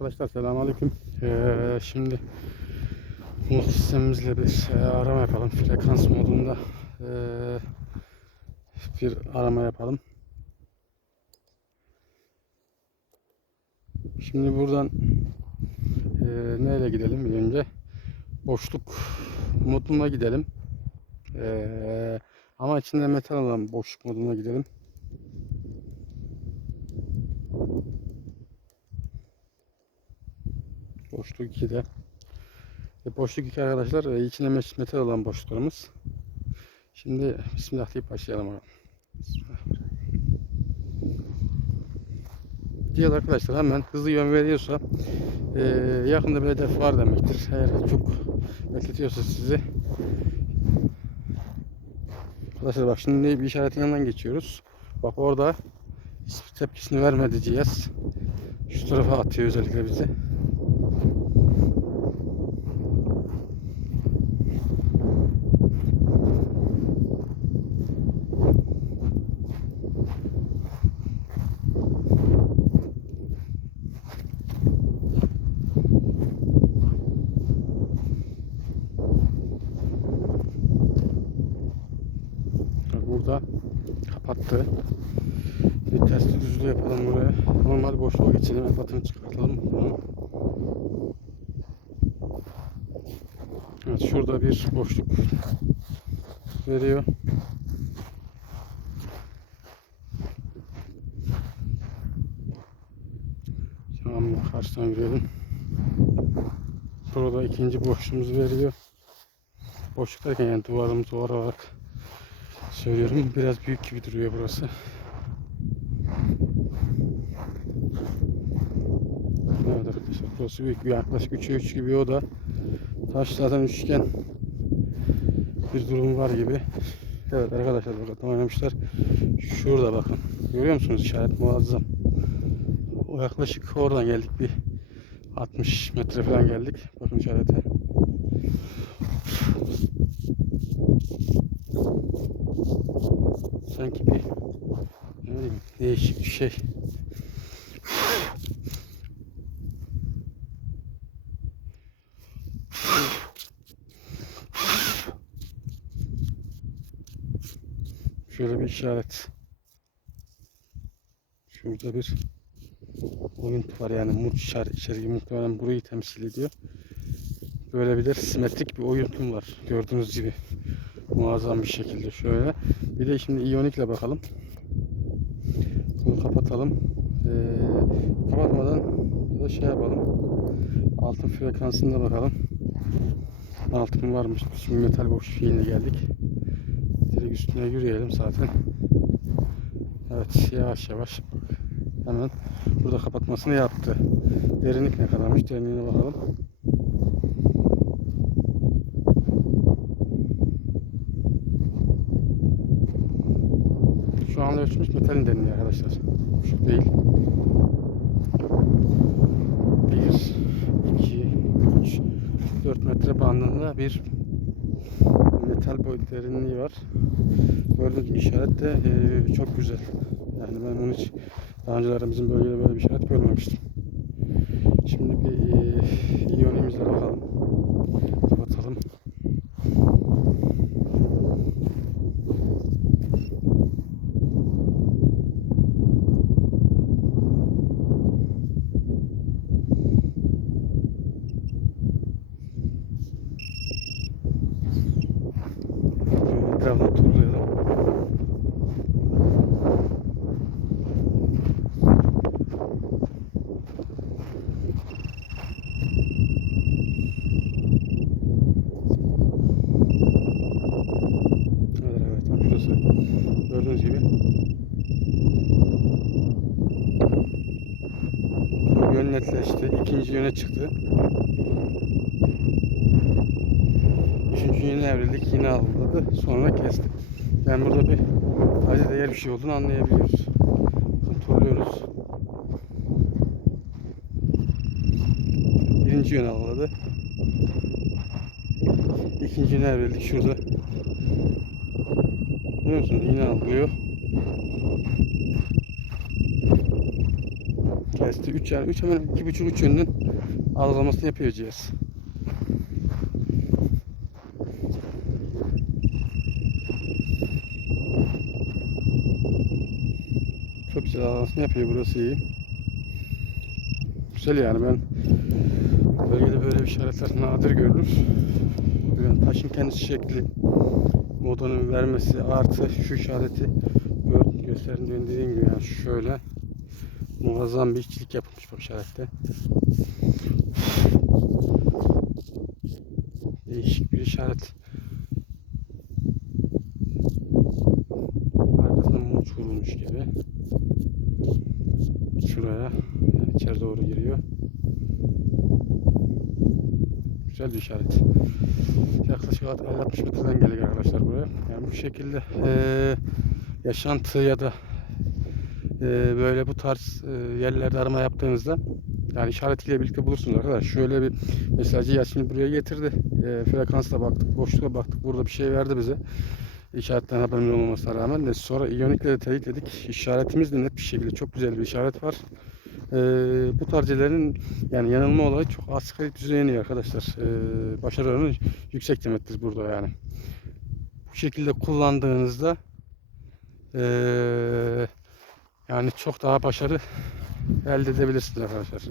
Arkadaşlar selamünaleyküm. Ee, şimdi bu sistemimizle bir e, arama yapalım. Frekans modunda e, bir arama yapalım. Şimdi buradan e, neyle gidelim bir önce? Boşluk moduna gidelim. E, ama içinde metal olan boşluk moduna gidelim. Boşluk 2'de. E, boşluk 2 arkadaşlar e, içinde mes- metal olan boşluklarımız. Şimdi Bismillah deyip başlayalım. Bismillahirrahmanirrahim. Diğer arkadaşlar hemen hızlı yön veriyorsa e, yakında bir hedef var demektir. Eğer çok bekletiyorsa sizi Arkadaşlar bak şimdi bir işaretin yanından geçiyoruz. Bak orada tepkisini vermedi cihaz. Şu tarafa atıyor özellikle bizi. Bak Burada kapattı. Bir ters düzlü yapalım buraya. Normal boşluğa geçelim. Kapatını çıkartalım. Evet şurada bir boşluk veriyor. Tamam karşıdan yürüyelim. Burada ikinci boşluğumuzu veriyor. Boşluk derken yani duvarımız duvar olarak söylüyorum. Biraz büyük gibi duruyor burası. Evet arkadaşlar burası büyük yaklaşık 3'e 3 gibi o da taş zaten üçgen bir durum var gibi. Evet arkadaşlar bakın oynamışlar. Şurada bakın. Görüyor musunuz işaret muazzam. O yaklaşık oradan geldik bir 60 metre falan geldik. Bakın işarete. Sanki bir ne bileyim değişik bir şey. Şöyle bir işaret. Şurada bir oyunt var yani mut işaret içeriği muhtemelen burayı temsil ediyor. Böyle bir de simetrik bir oyuntum var gördüğünüz gibi. Muazzam bir şekilde şöyle. Bir de şimdi iyonikle bakalım. Bunu kapatalım. Ee, kapatmadan ya da şey yapalım. Altın frekansına bakalım. Altın varmış. Şimdi metal boş fiiline geldik. Direkt üstüne yürüyelim zaten. Evet yavaş yavaş. Hemen burada kapatmasını yaptı. Derinlik ne kadarmış? Derinliğine bakalım. Şu anda ölçmüş metalin derinliği arkadaşlar. Şu değil. 1, 2, 3, 4 metre bandında bir metal boy derinliği var. Gördüğünüz gibi işaret de eee, çok güzel. Yani ben onu hiç daha önceleri bizim bölgede böyle bir işaret görmemiştim. Şimdi bir eee iyonimizle bakalım. Kapatalım. Şöyle Etrafını turlayalım. Gördüğünüz gibi yön netleşti. İkinci yöne çıktı. Üçüncü yöne evrildik. Yine algıladı. Sonra kesti. Yani burada bir acı değer bir şey olduğunu anlayabiliyoruz. Kontrolüyoruz. Birinci yön algıladı. İkinci yöne evrildik şurada. Görüyor musunuz? Yine algılıyor. kesti. 3 yani 3 hemen 2,5 3 yönünün algılamasını yapıyor cihaz. Çok güzel yapıyor. Burası iyi. Güzel yani ben bölgede böyle işaretler nadir görülür. Yani taşın kendisi şekli, modunu vermesi artı şu işareti gö gösterdiğim dediğim gibi yani şöyle muazzam bir işçilik yapılmış bu işarette. Değişik bir işaret. Şuraya yani içeri doğru giriyor. Güzel bir işaret. Yaklaşık 60 metreden geliyor arkadaşlar buraya. Yani bu şekilde eee, yaşantı ya da eee, böyle bu tarz eee, yerlerde arama yaptığınızda yani işaretiyle birlikte bulursunuz arkadaşlar. Şöyle bir mesajı ya şimdi buraya getirdi. Eee frekansla baktık, boşluğa baktık. Burada bir şey verdi bize. İşaretten haberimiz olmamasına rağmen de sonra iyonikle de teyitledik. İşaretimiz de net bir şekilde çok güzel bir işaret var. Eee, bu tarz yerlerin yani yanılma olayı çok asgari iniyor arkadaşlar. Eee başarı yüksek demektir burada yani. Bu şekilde kullandığınızda eee, yani çok daha başarı elde edebilirsiniz arkadaşlar.